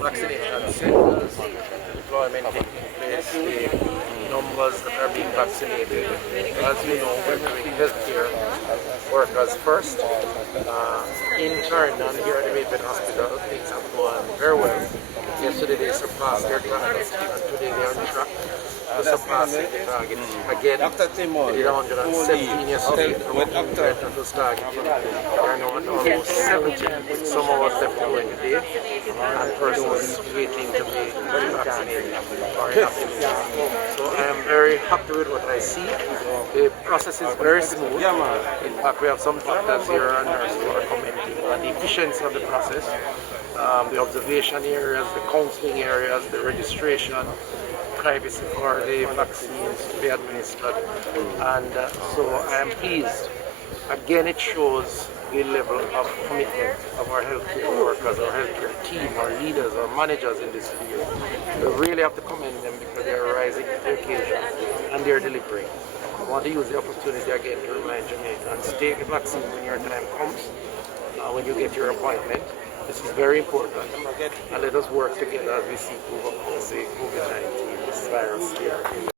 Vaccination centers, deployment taking place, the numbers that are being vaccinated. As you know, we're doing healthcare workers first. In Tufton, here at the Mayfield Hospital, things have gone very well. Yesterday they surpassed their target, and today they are on track to surpassing the target. Again, they did 117 yesterday, with those targets. They are now at almost 70, with some hours left to go in the day, and persons waiting to be vaccinated or inoculated. So I am very happy with what I see. The process is very smooth. In fact, we have some doctors here and nurses who are commenting on the efficiency of the process. The observation areas, the counseling areas, the registration, privacy for the vaccines to be administered. And so I am pleased. Again, it shows the level of commitment of our healthcare workers, our healthcare team, our leaders, our managers in this field. We really have to commend them because they are rising to the occasion and they are delivering. I want to use the opportunity again to remind Jamaicans, take the vaccine when your time comes, when you get your appointment. This is very important, and let us work together as we seek to overcome the COVID-19 virus here.